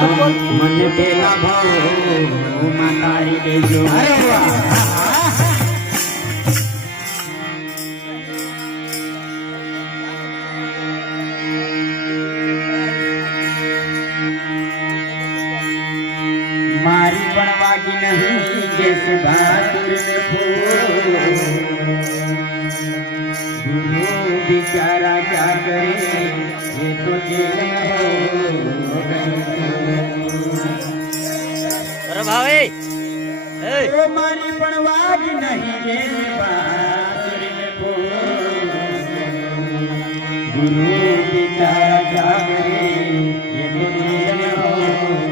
मन पेला भाऊ म्हातारी देजो मारी बनवागी नहीं जैसे बहादुर में फूल गुरु बेचारा क्या करे ये तो जेल हो अरे भाई ओ मारी बनवागी नहीं जैसे बहादुर में फूल गुरु बेचारा क्या करे ये तो जेल हो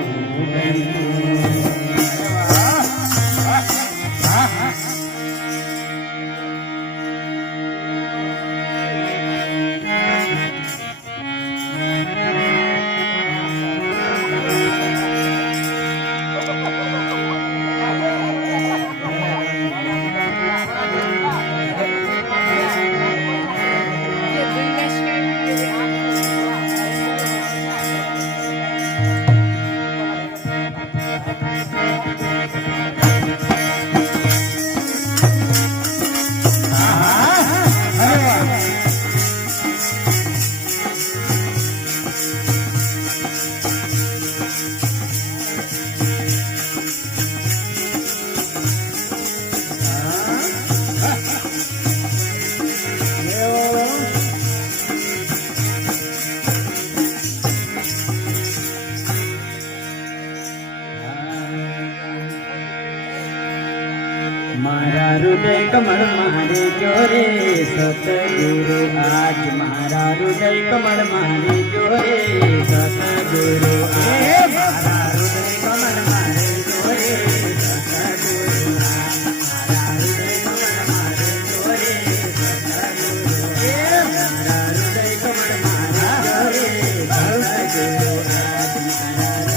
मारा हृदय कमल मारे जोरे सतगुरु आज मारा हृदय कमल मारे जोरे सतगुरु आज मारा हृदय कमल मारे जोरे सतगुरु मारा हृदय कमल मारे जोरे सतगुरु मारा हृदय कमल मारे जोरे सतगुरु आज मारा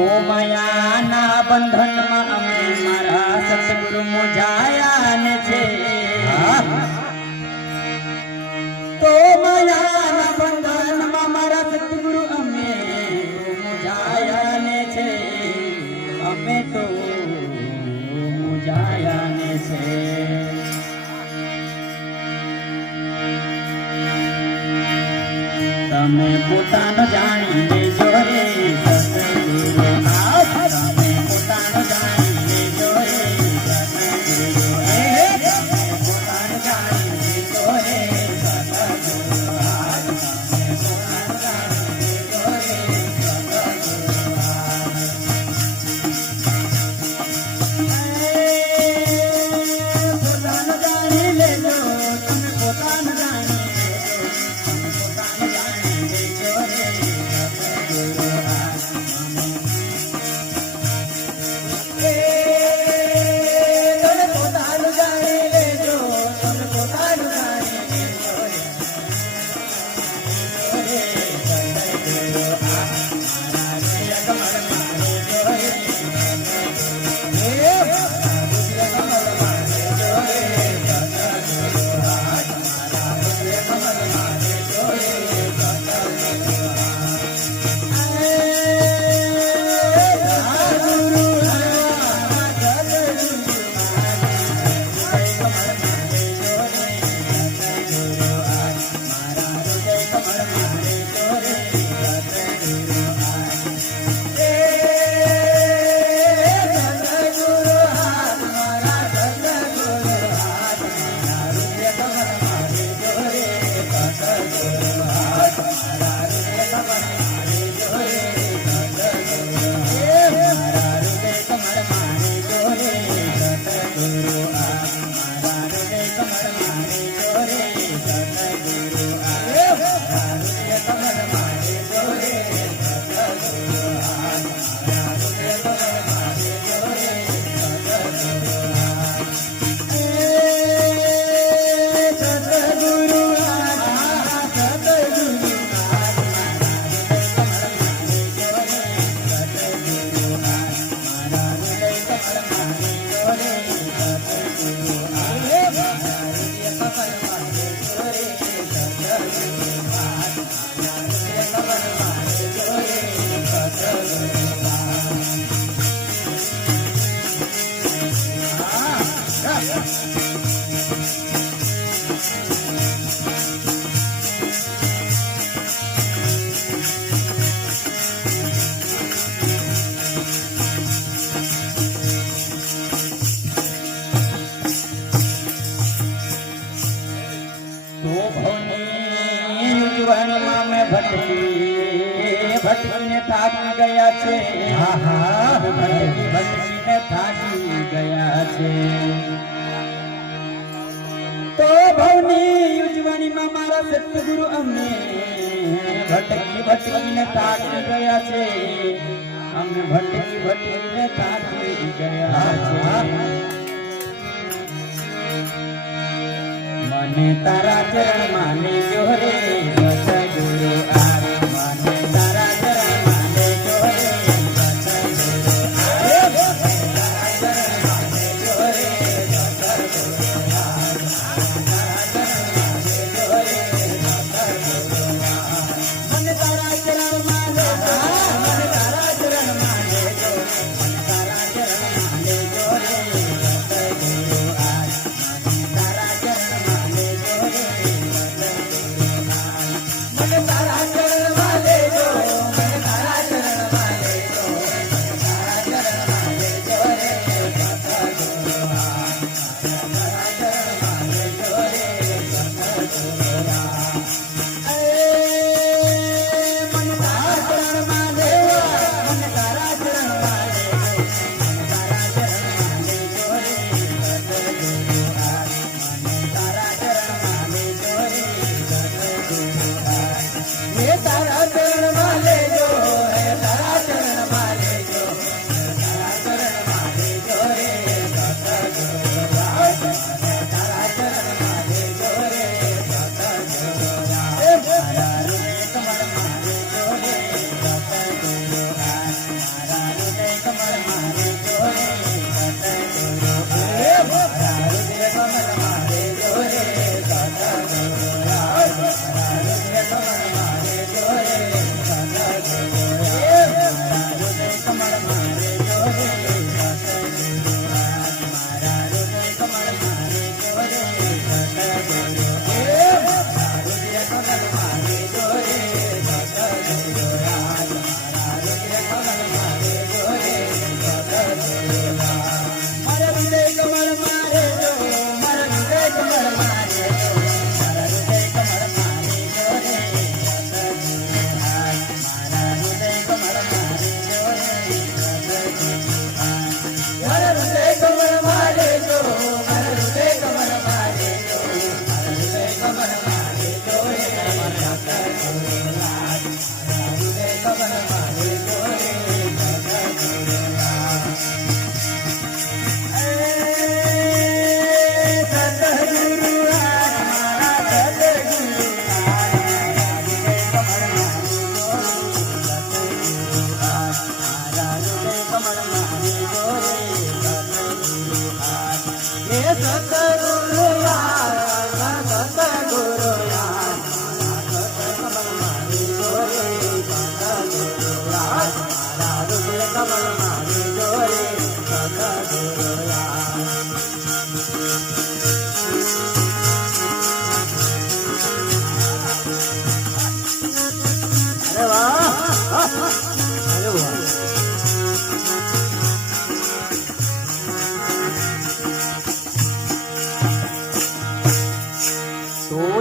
તો માયાના બંધનમાં અમે મારા સતગુરુ મુજાયા ને છે તો માયાના બંધનમાં મારા સતગુરુ અમે મુજાયા ને છે અમે તો મુજાયા ને છે તમે પોતાનો જાણી લેજો રે સતગુરુ તમે પોતાનો જાણી લેજો રે સતગુરુ તમે પોતાનો જાણી લેજો રે સતગુરુ તમે પોતાનો જાણી લેજો રે સતગુરુ પોતાનો જાણી લેજો તમે પોતાનો જાણી ભટકીને થાકી ગયા છે ભટકીને થાકી ગયા છે તો ભવની યુજવાણીમાં મારા સતગુરુ અમને ભટકીને થાકી ગયા છે અમે ભટકીને થાકી ગયા છે મને તારા ચરણ માને જો રે સતગુરુ આવે મને તારા ચરણ માને જો રે સતગુરુ આવે તારા ચરણ માને જો રે સતગુરુ આવે તારા ચરણ માને જો રે સતગુરુ મને તારા ચરણ માને મને તારા ચરણ માને જો મને તારા ચરણ માને જો રે સતગુરુ આવે મને તારા ચરણ માને જો રે સતગુરુ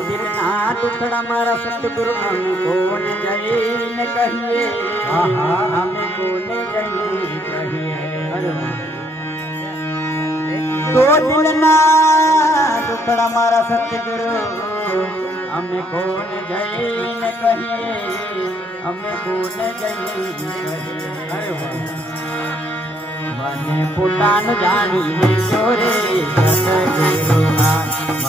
દિલના ટુકડા મારા સતગુરુ અમે કોને જઈને કહીએ અમે કોને જઈને કહીએ તો દિલના ટુકડા મારા સતગુરુ અમે કોને જઈને કહીએ અમે કોને જઈને કહીએ મને પોતાનું જાણીને જોરે સતગુરુ